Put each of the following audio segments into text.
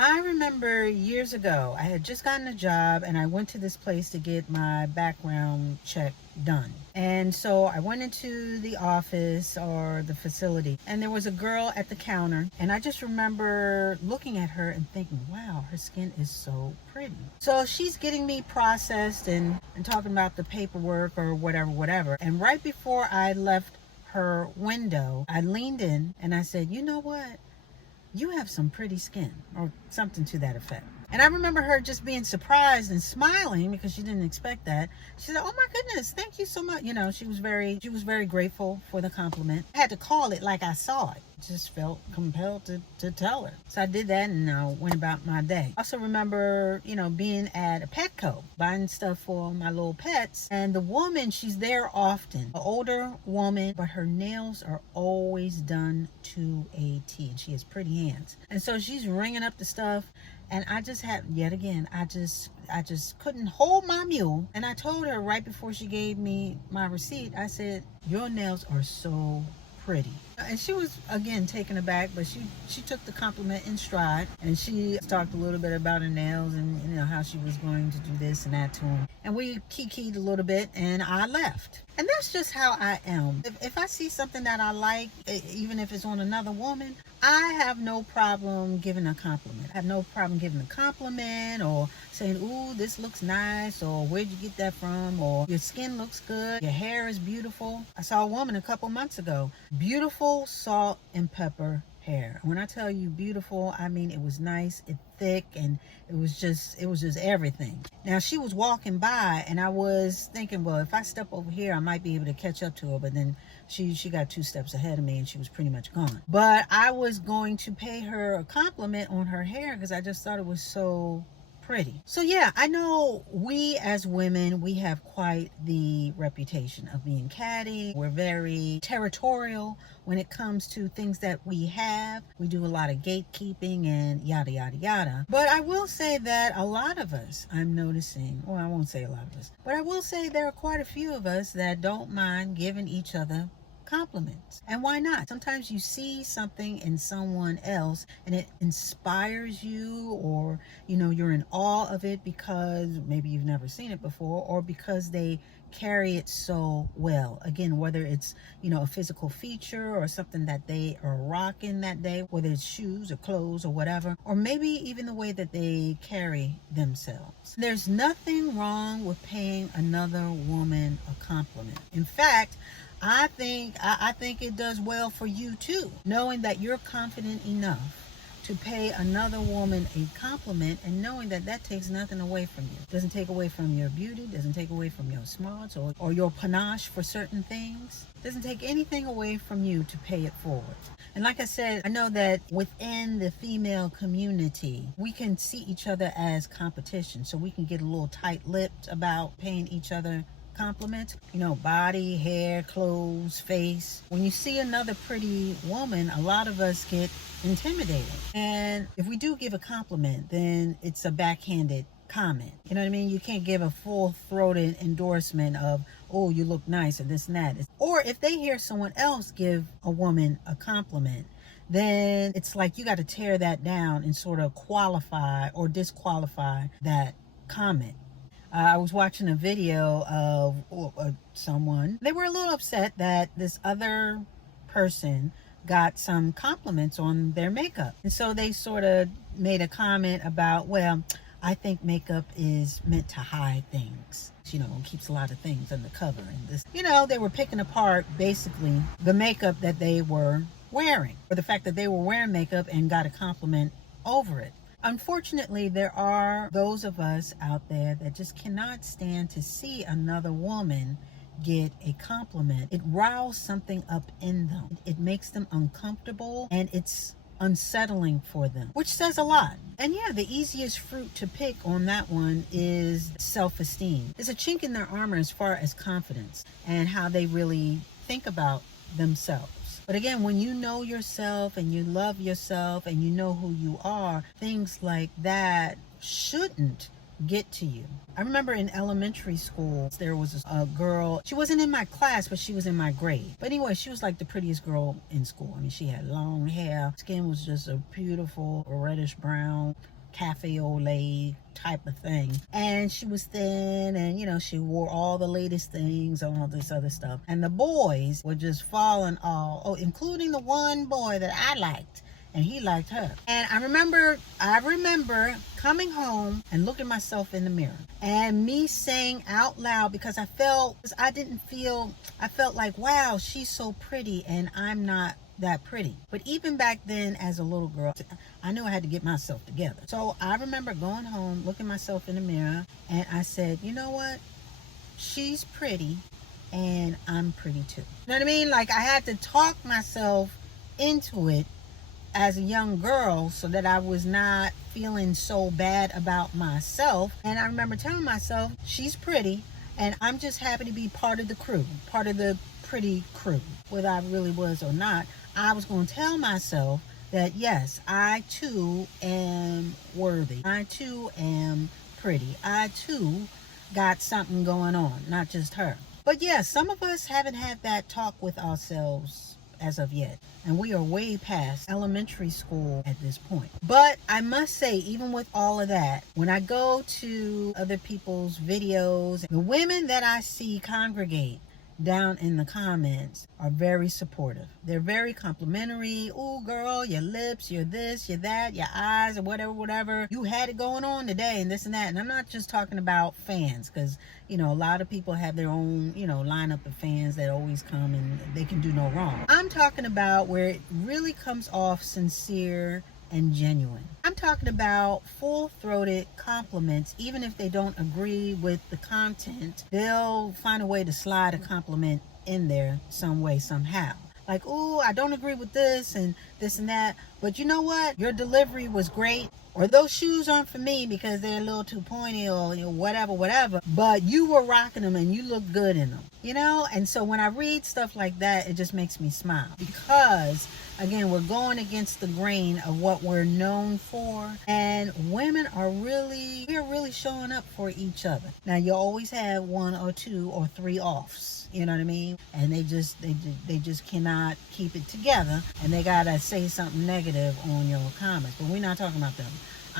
I remember years ago, I had just gotten a job and I went to this place to get my background check done. And so I went into the office or the facility and there was a girl at the counter. And I just remember looking at her and thinking, wow, her skin is so pretty. So she's getting me processed and talking about the paperwork or whatever. And right before I left her window, I leaned in and I said, you know what? You have some pretty skin, or something to that effect. And I remember her just being surprised and smiling because she didn't expect that. She said, oh my goodness, thank you so much. You know, she was very grateful for the compliment. I had to call it like I saw it. Just felt compelled to tell her. So I did that and I went about my day. I also remember, being at a Petco, buying stuff for my little pets. And the woman, she's there often. An older woman, but her nails are always done to a T. And she has pretty hands. And so she's ringing up the stuff. And I just had, yet again, I just couldn't hold my mule. And I told her right before she gave me my receipt, I said, your nails are so pretty. And she was, again, taken aback, but she took the compliment in stride. And she talked a little bit about her nails and, how she was going to do this and that to him. And we kikied a little bit and I left. And that's just how I am. If I see something that I like, even if it's on another woman, I have no problem giving a compliment. I have no problem giving a compliment or saying, ooh, this looks nice, or where'd you get that from, or your skin looks good, your hair is beautiful. I saw a woman a couple months ago, beautiful salt and pepper hair. When I tell you beautiful, I mean it was nice, it thick, and it was just everything. Now she was walking by and I was thinking, well, if I step over here I might be able to catch up to her, but then she got 2 steps ahead of me and she was pretty much gone. But I was going to pay her a compliment on her hair because I just thought it was so pretty. So yeah, I know we as women, we have quite the reputation of being catty. We're very territorial when it comes to things that we have. We do a lot of gatekeeping and yada, yada, yada. But I will say that a lot of us, I'm noticing, well, I won't say a lot of us, but I will say there are quite a few of us that don't mind giving each other compliments. And why not? Sometimes you see something in someone else and it inspires you, or you're in awe of it because maybe you've never seen it before, or because they carry it so well. Again, whether it's a physical feature or something that they are rocking that day, whether it's shoes or clothes or whatever, or maybe even the way that they carry themselves. There's nothing wrong with paying another woman a compliment. In fact, I think it does well for you too, knowing that you're confident enough to pay another woman a compliment and knowing that that takes nothing away from you. Doesn't take away from your beauty, doesn't take away from your smarts or your panache for certain things. Doesn't take anything away from you to pay it forward. And like I said, I know that within the female community, we can see each other as competition. So we can get a little tight-lipped about paying each other compliments, body, hair, clothes, face. When you see another pretty woman, a lot of us get intimidated. And if we do give a compliment, then it's a backhanded comment. You know what I mean? You can't give a full-throated endorsement of, oh, you look nice, or this and that. Or if they hear someone else give a woman a compliment, then it's like you got to tear that down and sort of qualify or disqualify that comment. I was watching a video of someone. They were a little upset that this other person got some compliments on their makeup. And so they sort of made a comment about, well, I think makeup is meant to hide things. Keeps a lot of things undercover. And this, they were picking apart basically the makeup that they were wearing, or the fact that they were wearing makeup and got a compliment over it. Unfortunately, there are those of us out there that just cannot stand to see another woman get a compliment. It riles something up in them. It makes them uncomfortable and it's unsettling for them, which says a lot. And yeah, the easiest fruit to pick on that one is self-esteem. It's a chink in their armor as far as confidence and how they really think about themselves. But again, when you know yourself and you love yourself and you know who you are, things like that shouldn't get to you. I remember in elementary school, there was a girl. She wasn't in my class, but she was in my grade. But anyway, she was like the prettiest girl in school. I mean, she had long hair. Skin was just a beautiful reddish brown, cafe au lait type of thing. And she was thin, and, you know, she wore all the latest things and all this other stuff. And the boys were just falling all, oh, including the one boy that I liked. And he liked her. And I remember coming home and looking myself in the mirror and me saying out loud, because I felt like, wow, she's so pretty and I'm not that pretty. But even back then, as a little girl, I knew I had to get myself together. So I remember going home, looking myself in the mirror, and I said, you know what? She's pretty and I'm pretty too. You know what I mean? Like, I had to talk myself into it as a young girl so that I was not feeling so bad about myself. And I remember telling myself, she's pretty and I'm just happy to be part of the crew, part of the pretty crew. Whether I really was or not, I was going to tell myself that yes, I too am worthy. I too am pretty. I too got something going on, not just her. But yeah, some of us haven't had that talk with ourselves as of yet, and we are way past elementary school at this point. But I must say, even with all of that, when I go to other people's videos, the women that I see congregate down in the comments are very supportive. They're very complimentary. Oh, girl, your lips, your this, your that, your eyes, or whatever. You had it going on today, and this and that. And I'm not just talking about fans, because, you know, a lot of people have their own, you know, lineup of fans that always come and they can do no wrong. I'm talking about where it really comes off sincere and genuine. I'm talking about full-throated compliments. Even if they don't agree with the content, they'll find a way to slide a compliment in there some way, somehow. Like, oh, I don't agree with this and that, but you know what? Your delivery was great. Or those shoes aren't for me because they're a little too pointy, or, you know, whatever. But you were rocking them and you look good in them, you know? And so when I read stuff like that, it just makes me smile. Because, again, we're going against the grain of what we're known for. And women are really showing up for each other. Now, you always have one or two or three offs. You know what I mean? And they just cannot keep it together, and they gotta say something negative on your comments. But we're not talking about them.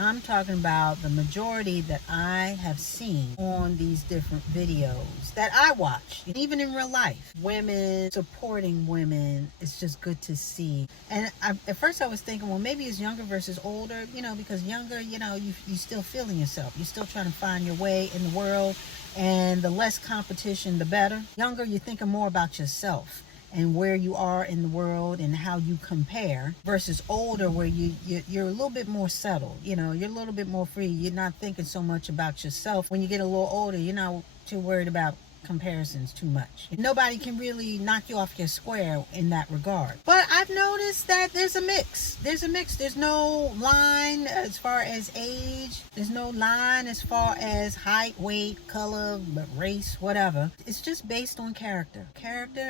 I'm talking about the majority that I have seen on these different videos that I watch, even in real life. Women supporting women, it's just good to see. And at first I was thinking, well, maybe it's younger versus older, you know, because younger, you know, you still feeling yourself. You're still trying to find your way in the world, and the less competition, the better. Younger, you're thinking more about yourself and where you are in the world and how you compare, versus older, where you're a little bit more settled. You know, you're a little bit more free. You're not thinking so much about yourself. When you get a little older, you're not too worried about comparisons too much. Nobody can really knock you off your square in that regard. But I've noticed that there's a mix. There's no line as far as age. There's no line as far as height, weight, color, race, whatever. It's just based on character.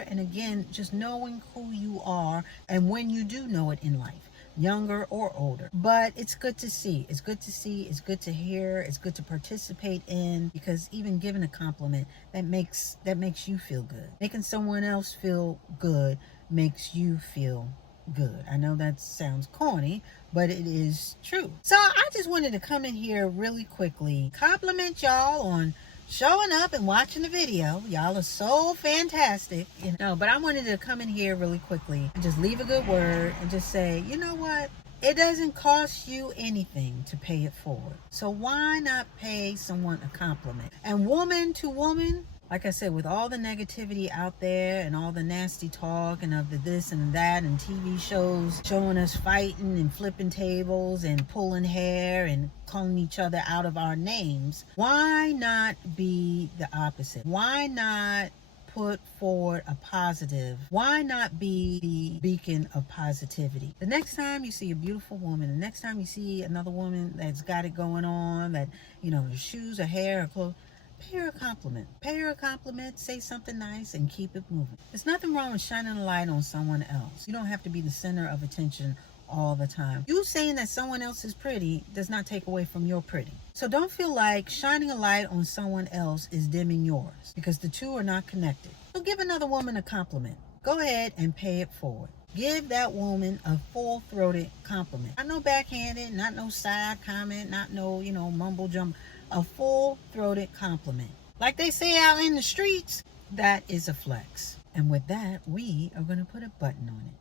And again, just knowing who you are and when you do know it in life, younger or older. But it's good to see. It's good to hear. It's good to participate in, because even giving a compliment, that makes you feel good. Making someone else feel good makes you feel good. I know that sounds corny, but it is true. So I just wanted to come in here really quickly, compliment y'all on showing up and watching the video. Y'all are so fantastic, you know. But I wanted to come in here really quickly and just leave a good word and just say, you know what? It doesn't cost you anything to pay it forward. So why not pay someone a compliment? And woman to woman, like I said, with all the negativity out there and all the nasty talk and of the this and that, and TV shows showing us fighting and flipping tables and pulling hair and calling each other out of our names, why not be the opposite? Why not put forward a positive? Why not be the beacon of positivity? The next time you see a beautiful woman, the next time you see another woman that's got it going on, that, you know, her shoes, her hair, her clothes, pay her a compliment. Pay her a compliment, say something nice, and keep it moving. There's nothing wrong with shining a light on someone else. You don't have to be the center of attention all the time. You saying that someone else is pretty does not take away from your pretty. So don't feel like shining a light on someone else is dimming yours, because the two are not connected. So give another woman a compliment. Go ahead and pay it forward. Give that woman a full-throated compliment. Not no backhanded, not no side comment, not no, mumble jumble. A full-throated compliment. Like they say out in the streets, that is a flex. And with that, we are going to put a button on it.